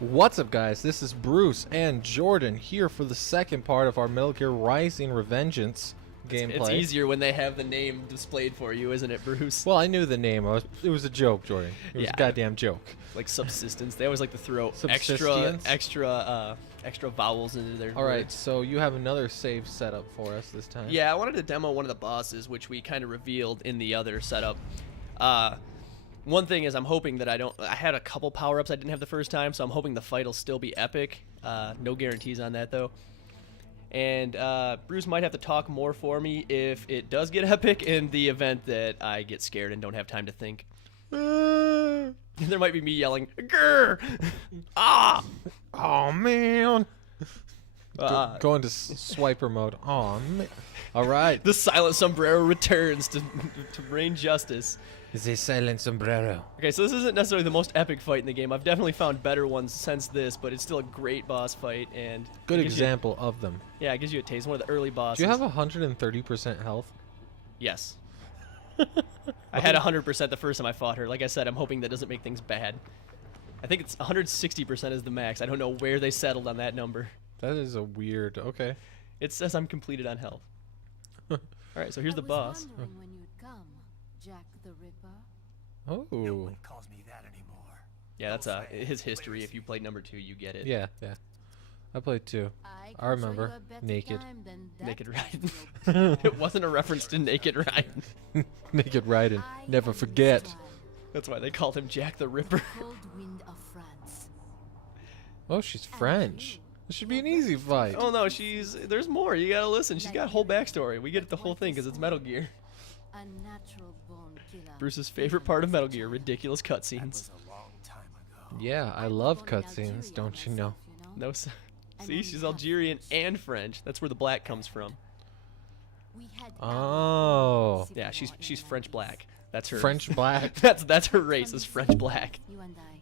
What's up, guys? This is Bruce and Jordan here for the second part of our Metal Gear Rising: Revengeance gameplay. It's easier when they have the name displayed for you, isn't it, Bruce? Well, I knew the name. It was a joke, Jordan. It was Yeah. a goddamn joke. Like subsistence. They always like to throw Subsistence? extra vowels into their All right, words. so you have another save setup for us this time. Yeah, I wanted to demo one of the bosses, which we kind of revealed in the other setup. One thing is I'm hoping that I had a couple power-ups I didn't have the first time, so I'm hoping the fight will still be epic. No guarantees on that, though. And Bruce might have to talk more for me if it does get epic in the event that I get scared and don't have time to think. There might be me yelling, "Grr! Ah!" Oh man. Go into swiper mode. Oh man. All right. The silent sombrero returns to reign justice. The silent sombrero. Okay, so this isn't necessarily the most epic fight in the game. I've definitely found better ones since this, but it's still a great boss fight and Good it gives example of them. Yeah, it gives you a taste. One of the early bosses. Do you have 130% health? Yes. I had 100% the first time I fought her. Like I said, I'm hoping that doesn't make things bad. I think it's 160% is the max. I don't know where they settled on that number. That is a weird. Okay. It says I'm completed on health. All right, so here's the boss. I was wondering when you'd come, Jack the Ripper. Oh. No one calls me that anymore. Yeah, that's his history. If you played number 2, you get it. Yeah, yeah. I played two. I remember. Naked. Naked Raiden. It wasn't a reference to Naked Raiden. Naked Raiden. Never forget. That's why they called him Jack the Ripper. Cold wind of France. Oh, she's French. This should be an easy fight. Oh no, there's more. You gotta listen. She's got a whole backstory. We get the whole thing because it's Metal Gear. A natural born killer. Bruce's favorite part of Metal Gear: ridiculous That cutscenes. was a long time ago. Yeah, I love cutscenes, don't you know? No, see, she's Algerian and French. That's where the black comes from. Oh. Yeah, she's French black. That's her. French black. That's her race is French black. You and I.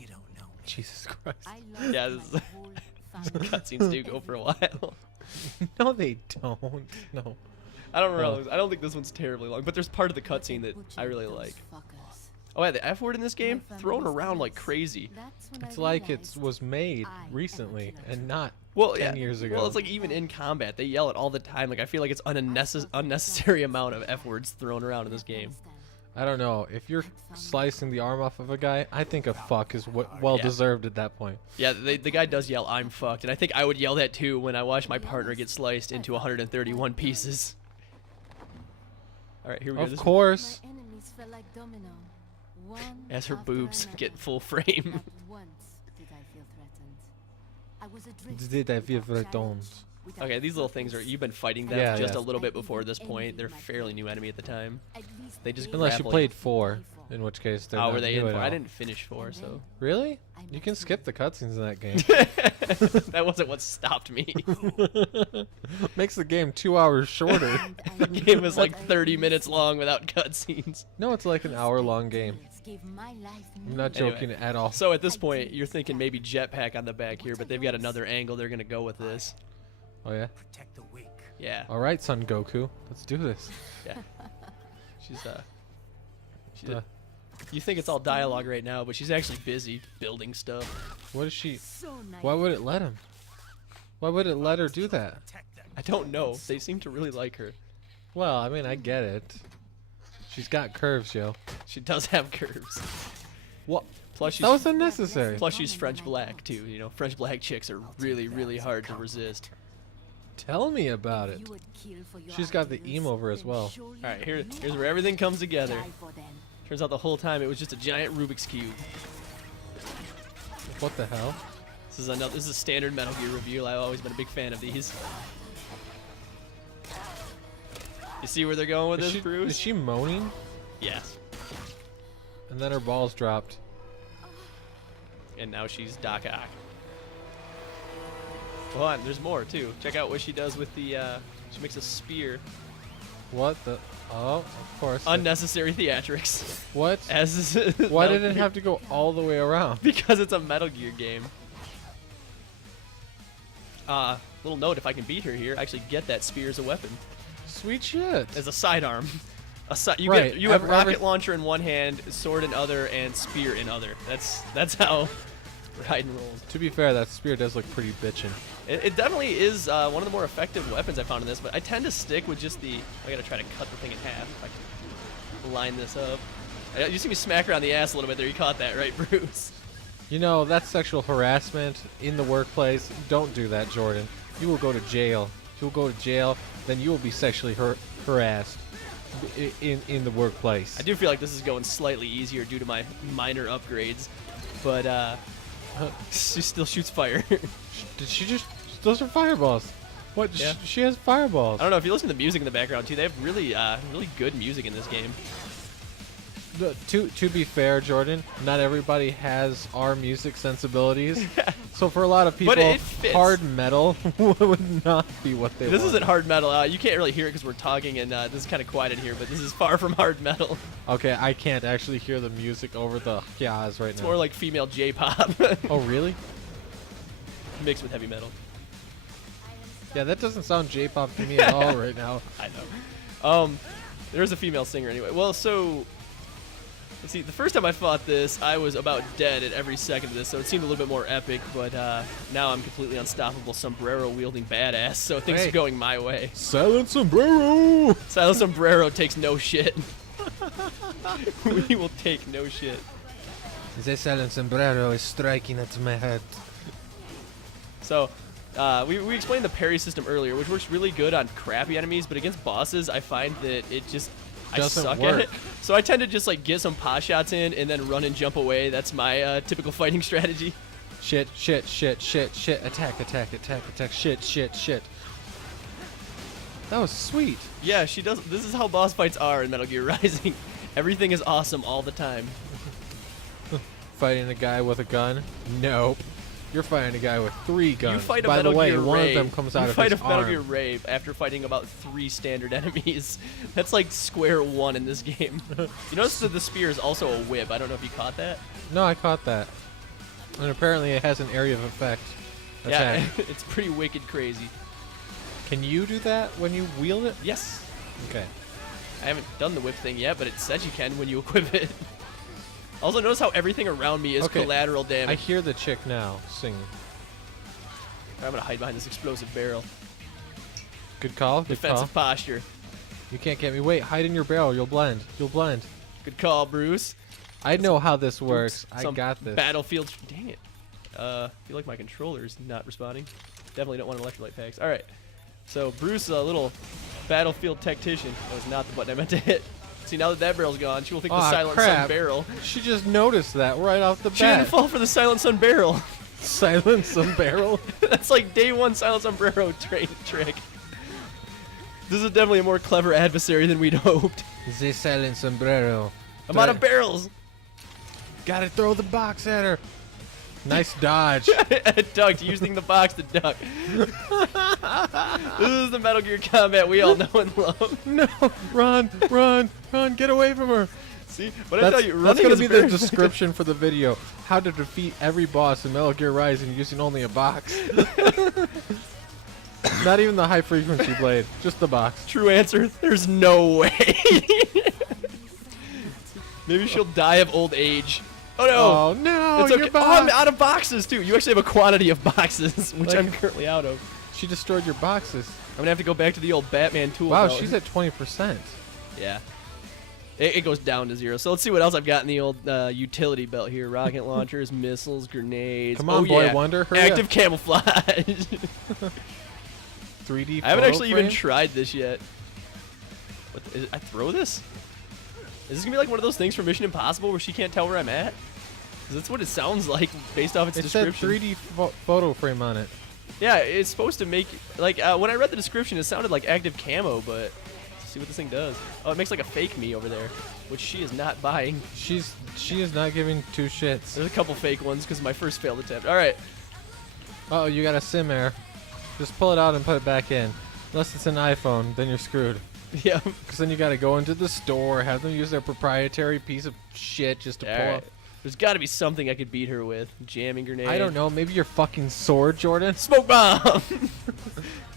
You don't know me. Jesus Christ. I love Yeah, my this is- whole family. Cutscenes do go for a while. No, they don't. No. I don't know. I don't think this one's terribly long, but there's part of the cutscene that I really like. Oh yeah, the F word in this game thrown around like crazy. It's like it was made recently and not Well, 10 yeah. years ago. Well, it's like even in combat, they yell it all the time. Like I feel like it's unnecessary amount of F words thrown around in this game. I don't know. If you're slicing the arm off of a guy, I think a fuck is well deserved at that point. Yeah, the guy does yell, "I'm fucked," and I think I would yell that too when I watch my partner get sliced into 131 pieces. All right, here we go. Of This- course. My enemies fell like domino. One As her after boobs another. get full frame. Not once did I feel threatened. I was adrift Did I feel without threatened? challenge, without Okay, these little things purpose. you've been fighting them Yeah, just yeah. a little bit before this point. They're fairly new enemy at the time. At least They just they Unless you grappling. played 4, in which case they're Oh, not were they new in at 4? I all. didn't finish 4, so Really? You can skip the cutscenes in that game. that wasn't what stopped me. Makes the game 2 hours shorter. The game was like 30 minutes long without cutscenes. No, it's like an hour-long game. I'm not Anyway. joking at all. So at this point, you're thinking maybe jetpack on the back here, but they've got another angle they're gonna go with this. Oh yeah. Protect the weak. Yeah, All right, Son Goku, let's do this. yeah. She's Uh, You think it's all dialogue right now, but she's actually busy building stuff. what is she? Why would it let him? Why would it let her do that? Protect them. I don't know. They seem to really like her. Well, I mean, I get it. She's got curves, yo. She does have curves. What? Plus she's That was unnecessary. plus she's French black too. You know, French black chicks are really, really hard to resist. Tell me about it. She's got the eme over as well. All right, here's where everything comes together. Turns out the whole time it was just a giant Rubik's cube. What the hell? This is a standard Metal Gear review. I've always been a big fan of these. You see where they're going with Is this, she, Bruce? is she moaning? Yes. And then her balls dropped. And now she's Doc Ock. Hold on, there's more too. Check out what she does with the. She makes a spear. What the? Oh, of course. Unnecessary theatrics. What? As Why did it have to go all the way around? Because it's a Metal Gear game. Little note: if I can beat her here, I actually get that spear as a weapon, Sweet shit. as a sidearm. You Right, have every- rocket launcher in one hand, sword in other, and spear in other. That's how Riding rolls. To be fair, that spear does look pretty bitchin'. It definitely is one of the more effective weapons I found in this, but I tend to stick with just the... I gotta try to cut the thing in half if I can line this up. You see me smack her on the ass a little bit there. You caught that, right, Bruce? You know, that's sexual harassment in the workplace. Don't do that, Jordan. You will go to jail. You will go to jail, then you will be sexually harassed in the workplace. I do feel like this is going slightly easier due to my minor upgrades, but she still shoots fire. Did she just... Those are fireballs. What? Yeah. She has fireballs. I don't know if you listen to the music in the background too. They have really, really good music in this game. To be fair, Jordan, not everybody has our music sensibilities. So for a lot of people, it fits. hard metal would not be what they This want. isn't hard metal. You can't really hear it because we're talking, and this is kind of quiet in here. But this is far from hard metal. Okay, I can't actually hear the music over the yas right It's now. more like female J-pop Oh, really? mixed with heavy metal. Yeah, that doesn't sound J-pop to me at all right now. I know. There's a female singer anyway. Well, so let's see. The first time I fought this, I was about dead at every second of this, so it seemed a little bit more epic. But now I'm completely unstoppable, sombrero wielding badass. So things Hey. are going my way. Silent sombrero! Silent Sombrero takes no shit. We will take no shit. The silent sombrero is striking at my head. So, we explained the parry system earlier, which works really good on crappy enemies, but against bosses, I find that it just I Doesn't suck work. at it. So I tend to just like get some pot shots in and then run and jump away. That's my typical fighting strategy. Shit, shit, shit, shit, shit. Attack, attack, attack, attack. Shit, shit, shit. That was sweet. Yeah, she does. This is how boss fights are in Metal Gear Rising. Everything is awesome all the time. Fighting a guy with a gun? Nope. You're fighting a guy with 3 guns. You fight a By Metal the way, Gear one Ray. of them comes out you of fight his a Metal arm. Gear Ray after fighting about 3 standard enemies. That's like square one in this game. You notice that the spear is also a whip. I don't know if you caught that. No, I caught that. And apparently it has an area of effect attack. Yeah, it's pretty wicked crazy. Can you do that when you wield it? Yes. Okay. I haven't done the whip thing yet, but it says you can when you equip it. Also, notice how everything around me is Okay. collateral I damage. hear the chick now singing. I'm gonna hide behind this explosive barrel. Good call. Good Defensive call. posture. You can't get me. Wait, hide in your barrel. You'll blend. You'll blend. Good call, Bruce. I know how this works. I Some got this. Battlefield. Dang it. I feel like my controller's not responding. Definitely don't want electrolyte packs. All right. So Bruce, a little battlefield tactician. That was not the button I meant to hit. See, now that barrel's gone, she will think the Aw, Silent crap. Sun barrel. She just noticed that right off the She didn't bat. fall for the Silent Sun barrel. Silent some barrel. That's like day one Silent Sombrero trick. This is definitely a more clever adversary than we'd hoped. The silent sombrero. I'm out of barrels. Gotta throw the box at her. Nice dodge. Ducked, using the box to duck. This is the Metal Gear combat we all know and love. No, run, run, run! Get away from her. See, but I tell you, That's running gonna is be very the description for the video: how to defeat every boss in Metal Gear Rising using only a box. Not even the high frequency blade, just the box. True answer: there's no way. Maybe she'll die of old age. Oh no! Oh no! It's Your okay. box. Oh, I'm out of boxes too. You actually have a quantity of boxes, which Like- I'm currently out of. She destroyed your boxes. I'm gonna have to go back to the old Batman tool Wow, belt. she's at 20%. Yeah. It goes down to 0. So let's see what else I've got in the old utility belt here. Rocket launchers, missiles, grenades. Come on, oh, Boy yeah. Wonder, hurry Active up. camouflage. 3D. I haven't photo actually even frame? tried this yet. I throw this? Is this gonna be like one of those things from Mission Impossible where she can't tell where I'm at? 'Cause that's what it sounds like based off its It said description. 3D photo frame on it. Yeah, it's supposed to make like when I read the description, it sounded like active camo, but let's see what this thing does. Oh, it makes like a fake me over there, which she is not buying. She is not giving 2 shits. There's a couple fake ones because my first failed attempt. All right. Oh, you got a sim error. Just pull it out and put it back in. Unless it's an iPhone, then you're screwed. Yeah. Because then you got to go into the store, have them use their proprietary piece of shit just to pull All right. up. There's got to be something I could beat her with. Jamming grenade. I don't know. Maybe your fucking sword, Jordan. Smoke bomb.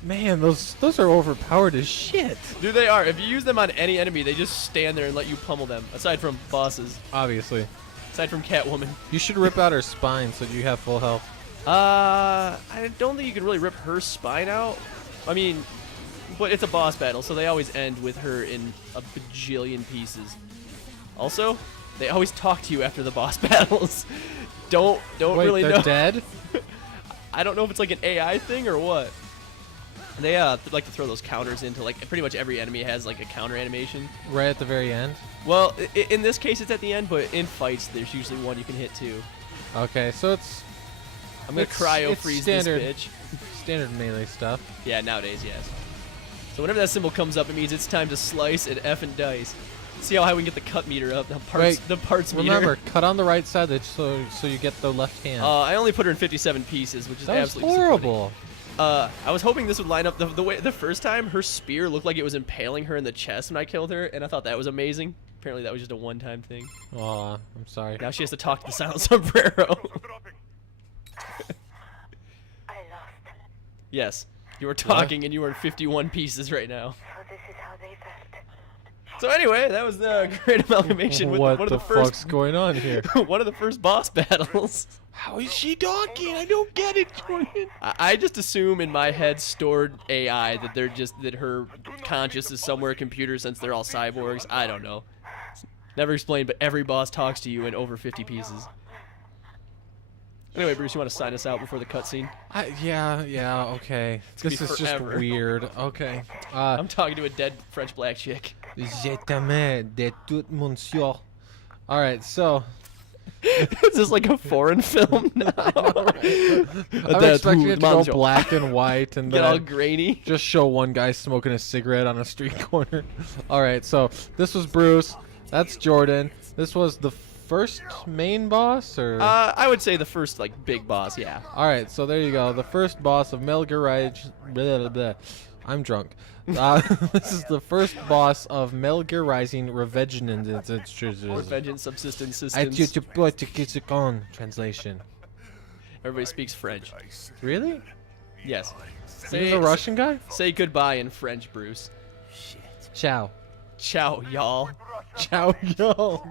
Man, those are overpowered as shit. Dude, they are. If you use them on any enemy, they just stand there and let you pummel them. Aside from bosses. Obviously. Aside from Catwoman. You should rip out her spine so you have full health. I don't think you can really rip her spine out. I mean, but it's a boss battle, so they always end with her in a bajillion pieces. Also, they always talk to you after the boss battles. Don't Wait, really they're know. dead? I don't know if it's like an AI thing or what. They like to throw those counters into like pretty much every enemy has like a counter animation. Right at the very end? Well, in this case it's at the end, but in fights there's usually one you can hit too. Okay, so it's I'm gonna It's cryo freeze this standard. bitch. standard melee stuff. Yeah, nowadays, yes. So whenever that symbol comes up, it means it's time to slice and F and dice. See how high we can get the cut meter up, the parts meter. Remember, cut on the right side so you get the left hand. I only put her in 57 pieces, which is that was absolutely horrible. I was hoping this would line up the way the first time her spear looked like it was impaling her in the chest when I killed her, and I thought that was amazing. Apparently that was just a one-time thing. Aw, I'm sorry. Now she has to talk to the silent sombrero. I lost. Yes, you were talking and you were in 51 pieces right now. So this is how they felt. So anyway, that was the great amalgamation with what one the of the first fuck's going on here? one of the first boss battles. How is she talking? I don't get it, Jordan. I just assume in my head stored AI that that her conscious is somewhere a computer since they're all cyborgs. I don't know. It's never explained, but every boss talks to you in over 50 pieces. Anyway, Bruce, you want to sign us out before the cutscene? Yeah, okay. gonna This be is just forever. weird. Okay. I'm talking to a dead French black chick. Je t'aime de tout mon cœur. Alright, so. Is this like a foreign film now? I'm expecting it to go black and white and Get all then grainy. just show one guy smoking a cigarette on a street corner. Alright, so this was Bruce. That's Jordan. This was the first main boss, or? I would say the first like big boss, yeah. Alright, so there you go. The first boss of Metal Gear Rising. I'm drunk. This is the first boss of Metal Gear Rising Revengeance. Vengeance Subsistence I Systems. Translation. Everybody speaks French. Really? Yes. He's a Russian guy? Say goodbye in French, Bruce. Ciao. Ciao, y'all. Ciao, yo.